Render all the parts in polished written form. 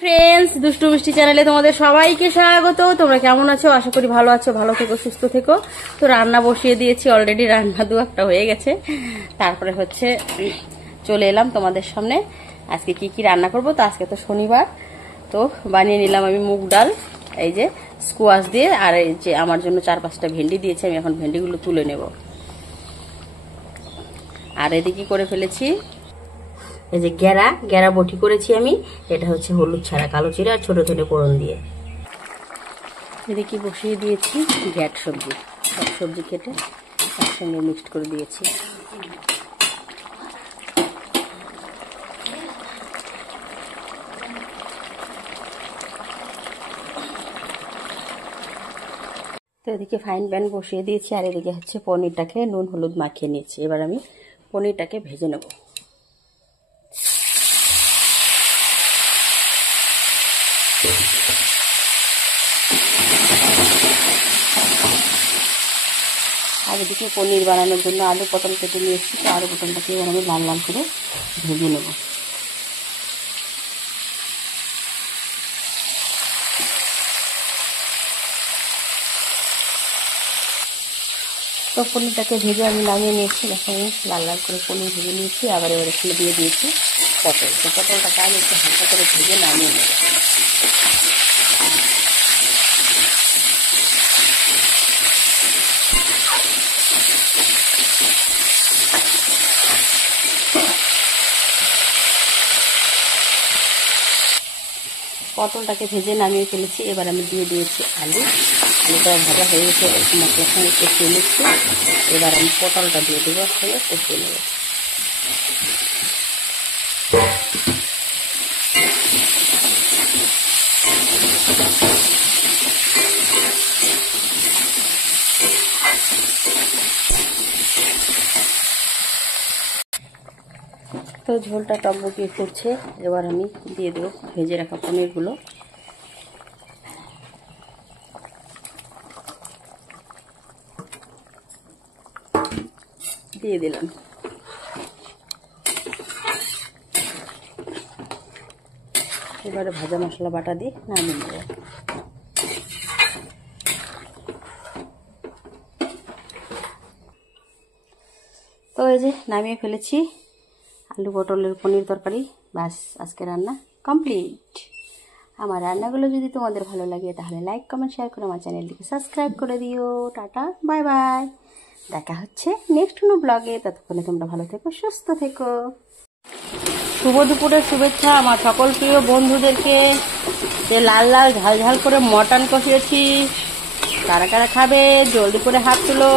Friends, দুষ্টু মিষ্টি চ্যানেলে তোমাদের সবাইকে স্বাগত। তোমরা কেমন আছো? আশা করি ভালো আছো। ভালো থেকো, সুস্থ থেকো। তো রান্না বসিয়ে দিয়েছি অলরেডি, রান্না দু একটা হয়ে গেছে। তারপরে হচ্ছে চলে এলাম তোমাদের সামনে। আজকে কি কি রান্না করব। তো আজকে তো শনিবার, তো বানিয়ে নিলাম আমি মুগ ডাল, এই যে স্কোয়াশ দিয়ে, আর এই যে আমার জন্য 4-5টা ভেন্ডি দিয়েছে। আমি এখন ভেন্ডিগুলো তুলে নেব। আর এদিকে করে ফেলেছি এই যে গ্যারা বটি করেছি আমি। এটা হচ্ছে হলুদ ছাড়া, কালো জিরা আর ছোট ধনে ফোড়ন দিয়ে। এদিকে বসিয়ে দিয়েছি গ্যাট সবজি, সব সবজি কেটে একসঙ্গে মিক্সড করে দিয়েছি। তো এদিকে ফ্রাইং প্যান বসিয়ে দিয়েছি, আর এদিকে হচ্ছে পনিরটাকে নুন হলুদ মাখিয়ে নিয়েছি। এবার আমি পনিরটাকে ভেজে নেব। আর এদিকে পনির বানানোর জন্য আলু পটল কেটে নিয়েছি। তো আলু পটলটাকে এবার আমি লাল লাল করে ভেজে নেব। তো পনিরটাকে ভেজে আমি নামিয়ে নিয়েছি। দেখো আমি লাল লাল করে পনির ভেজে নিয়েছি। আবার এবার এখানে দিয়ে দিয়েছি পটল। তো পটলটাকে আমি একটু হালকা করে ভেজে নামিয়ে নেব। পটলটাকে ভেজে নামিয়ে ফেলেছি। এবার আমি দিয়ে দিয়েছি আলু। আলুটা ভাজা হয়ে গেছে, মশলার সঙ্গে কষিয়ে নিচ্ছি। এবার আমি পটলটা দিয়ে দেবো, সঙ্গে কষিয়ে নেব। তো ঝোলটা টকবকিয়ে ফুটছে। এবার আমি দিয়ে দেবো ভেজে রাখা পনিরগুলো। দিয়ে দিলাম। এবারে ভাজা মশলা বাটা দিয়ে নামিয়ে নেব। তো এই যে নামিয়ে ফেলেছি আলু পটলের পনির তরকারি। বাস, আজকে রান্না কমপ্লিট। আমার রান্নাগুলো যদি তোমাদের ভালো লাগে তাহলে লাইক কমেন্ট শেয়ার করে আমার চ্যানেলটিকে সাবস্ক্রাইব করে দিও। Tata, bye bye. দেখা হচ্ছে নেক্সট কোনো ব্লগে। ততক্ষণে তোমরা ভালো থেকো, সুস্থ থেকো। শুভ দুপুরের শুভেচ্ছা আমার সকল প্রিয় বন্ধুদেরকে। যে লাল লাল ঝাল ঝাল করে মটন কষিয়েছি, কারা কারা খাবে জলদি করে হাত তুলো।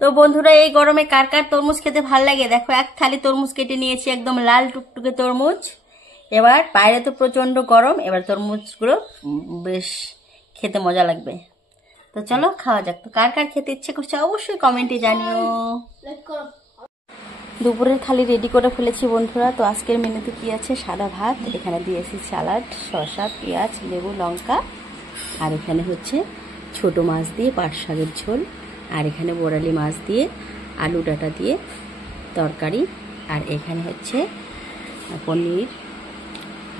তো বন্ধুরা, এই গরমে কার কার তরমুজ খেতে ভাল লাগে? দেখো, এক থালি তরমুজ কেটে নিয়েছি, একদম লাল টুকটুকে তরমুজ। এবার বাইরে তো প্রচন্ড গরম, এবার তরমুজগুলো বেশ খেতে মজা লাগবে। তো চলো খাওয়া যাক। তো কার কার খেতে ইচ্ছে করছে অবশ্যই কমেন্টে জানিও। দুপুরের থালি রেডি করে ফেলেছি বন্ধুরা। তো আজকের মেনুতে কি আছে? সাদা ভাত, এখানে দিয়েছি স্যালাড, শসা, পেঁয়াজ, লেবু, লঙ্কা, আর এখানে হচ্ছে ছোট মাছ দিয়ে পাট শাকের ঝোল, আর এখানে বোরালি মাছ দিয়ে আলু ডাঁটা দিয়ে তরকারি, আর এখানে হচ্ছে পনির,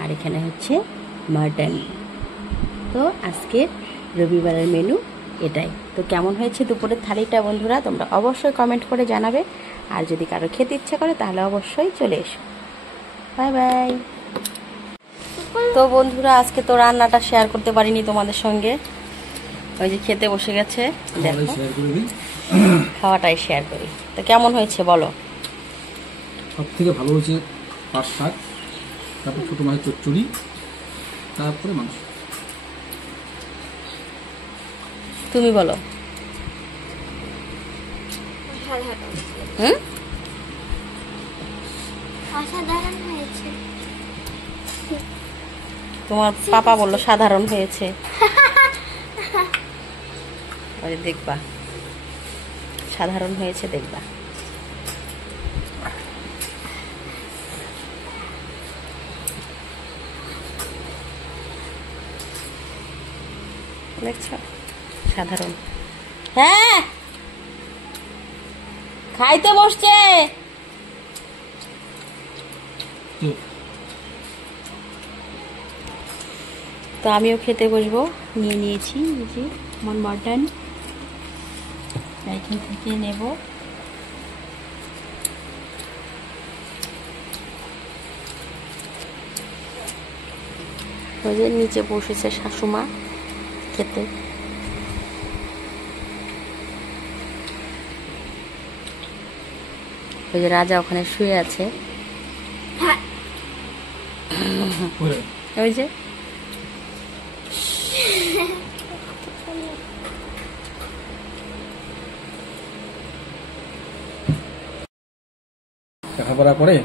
আর এখানে হচ্ছে মাটন। তো আজকের রবিবারের মেনু এটাই। তো কেমন হয়েছে দুপুরের থালিটা বন্ধুরা তোমরা অবশ্যই কমেন্ট করে জানাবে। আর যদি কারো খেতে ইচ্ছে করে তাহলে অবশ্যই চলে এসো। Bye bye. তো বন্ধুরা, আজকে তো রান্নাটা শেয়ার করতে পারিনি তোমাদের সঙ্গে। ওই যে খেতে বসে গেছে, দেখো খাওয়াটাই শেয়ার করি। তো কেমন হয়েছে বলো? সব থেকে ভালো হয়েছে পাট শাক, তারপর ছোটো মাছের চচ্চড়ি, তারপরে মাংস। তুমি বলো। হুম, অসাধারণ হয়েছে। তোমার পাপা বললো সাধারণ হয়েছে। দেখবা, সাধারণ হয়েছে দেখবা। দেখছো, সাধারণ। হ্যাঁ। খাইতে বসছে। তো আমিও খেতে বসবো, নিয়ে নিয়েছি এই যে আমার মটন, এখান থেকে নেব। ওই যে নিচে বসেছে শাশুমা খেতে। ওই যে রাজা ওখানে শুয়ে আছে, ওই যে লেখাপড়া করে।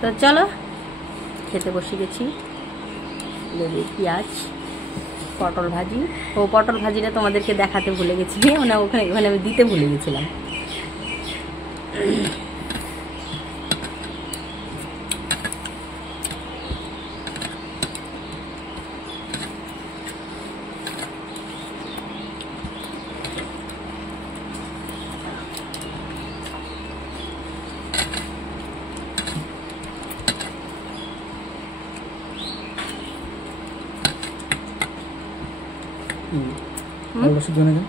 তো চলো খেতে বসে গেছি। পেঁয়াজ, পটল ভাজি। ও পটল ভাজিটা তোমাদেরকে দেখাতে ভুলে গেছি, মানে ওখানে ওখানে আমি দিতে ভুলে গেছিলাম। আলু সিদ্ধ হয়ে গেল।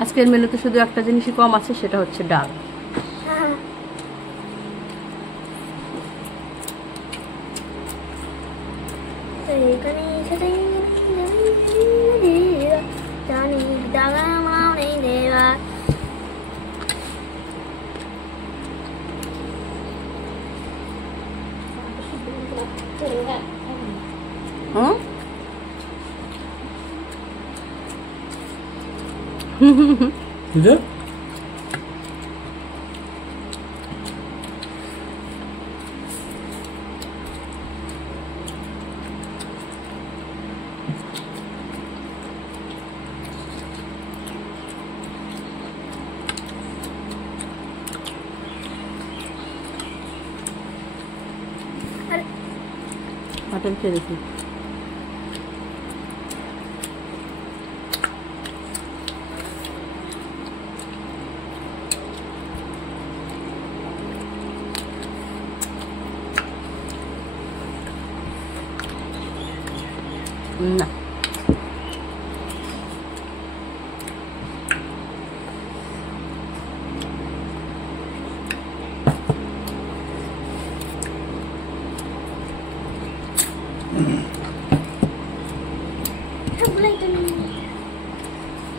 আজকের মেনুতে শুধু একটা জিনিসই কম আছে, সেটা হচ্ছে ডাল। হুম বুঝে মটন খেয়ে দেখি। না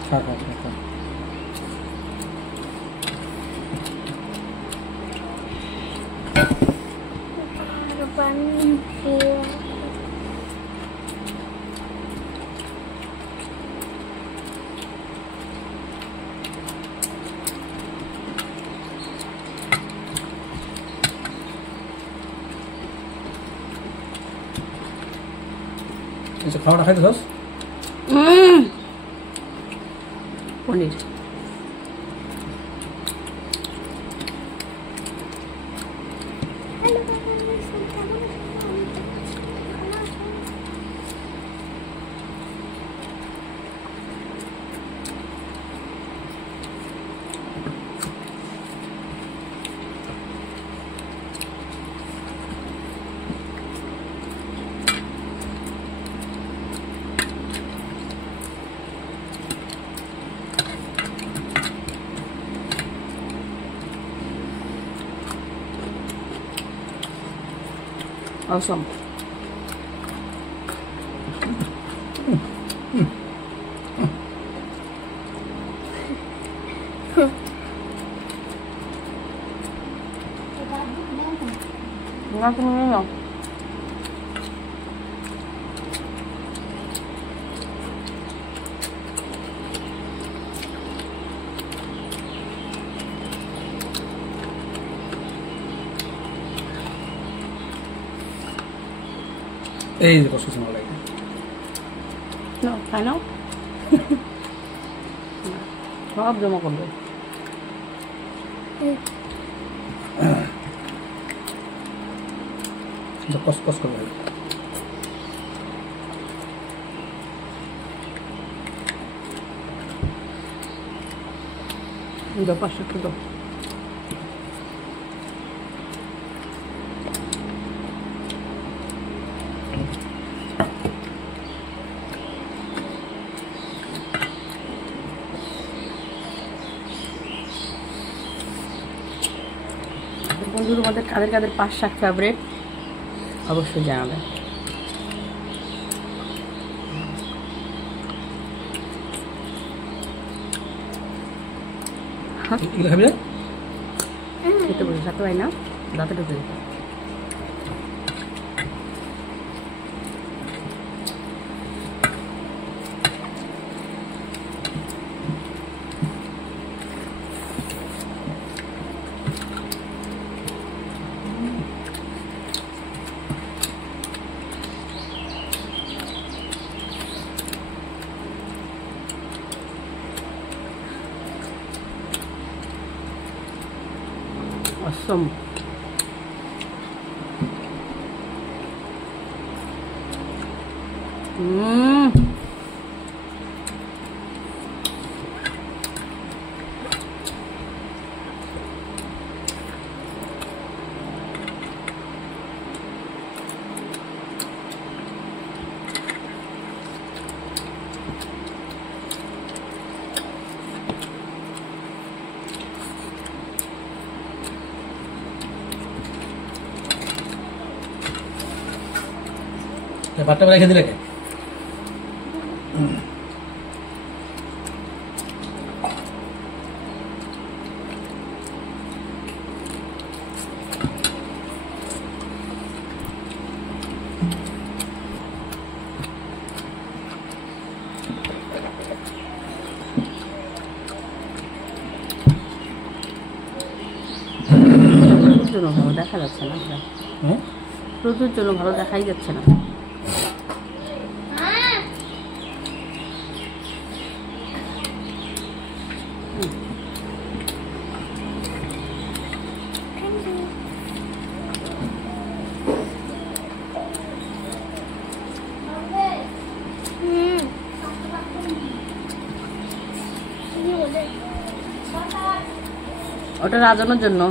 খা খা খা খা। আচ্ছা, খাওয়াটা খাইতে চাস? পনির। Awesome. Ngon không nhỉ? এই যে কষ্ট ভালো লাগে। No, I know. সব জমা করবে। কস কস করবে। পাঁচশো কিলো বন্ধুর মধ্যে কাদের কাদের পাঁচ শাক ফেভারিট অবশ্যই জানাবে। এগুলো খাবি না? খেতে বসে সাথে হয় না, দাঁতে ঢুকে যেত। Awesome. ভাতটা রেখে দিলে জন্য ভালো দেখা যাচ্ছে না, রোদের জন্য ভালো দেখাই যাচ্ছে না। ওটা রাজানোর জন্য।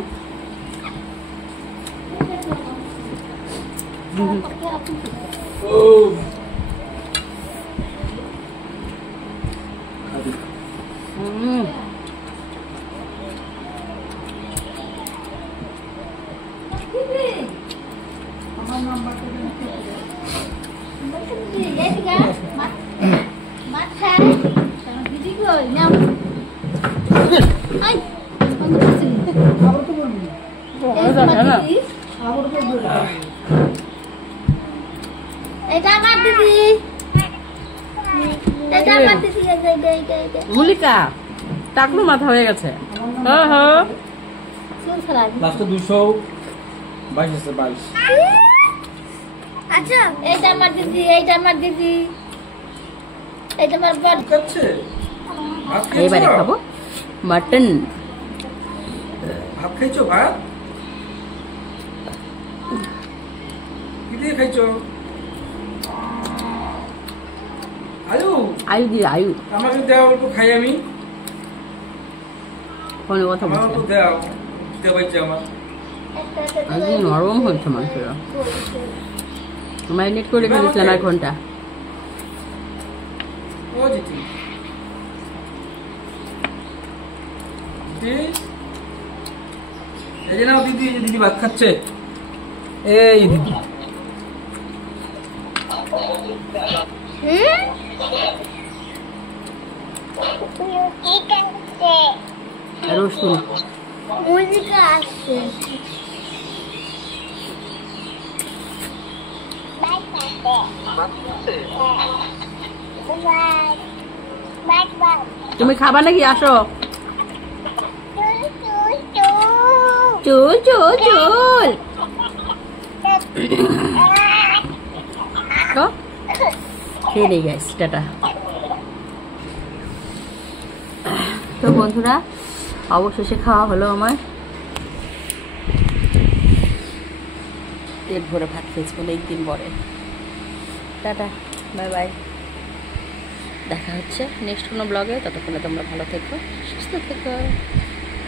মুলিকা টাকলু মাথা হয়ে গেছে। লাস্টে 222 আছে 22। আচ্ছা এইটা আমার দিদি, এইটা আমার দিদি, এইটা আমার বাদ করছে এবারে খাবো মাটন। ভাত খাইছো? ভাত কি দিয়ে খাইছো? আলু? আয়ু দিয়ে আয়ু। আমাকে দাও একটু খাই আমি। ফোনে কথা আমার বলছে। একটু দাও, দিতে পারছি আমার। আজকে নরম হয়েছে মাংসটা, ম্যারিনেট করে রেখেছিলাম 1 ঘন্টা। ও জিতি এই যে নাও দিদি, দিদি ভাত খাচ্ছে। এই দিদি রসুন মুজিকা আসছে। তুমি খাবা নাকি? আসো। চুল চুল চুল খেয়ে নেই গাইস, টাটা। তো বন্ধুরা অবশেষে খাওয়া হলো আমার। পেট ভরে ভাত খেয়েছি অনেকদিন পরে। টাটা, বাই বাই, দেখা হচ্ছে নেক্সট কোনো ব্লগে। ততক্ষণে তোমরা ভালো থেকো, সুস্থ থেকো।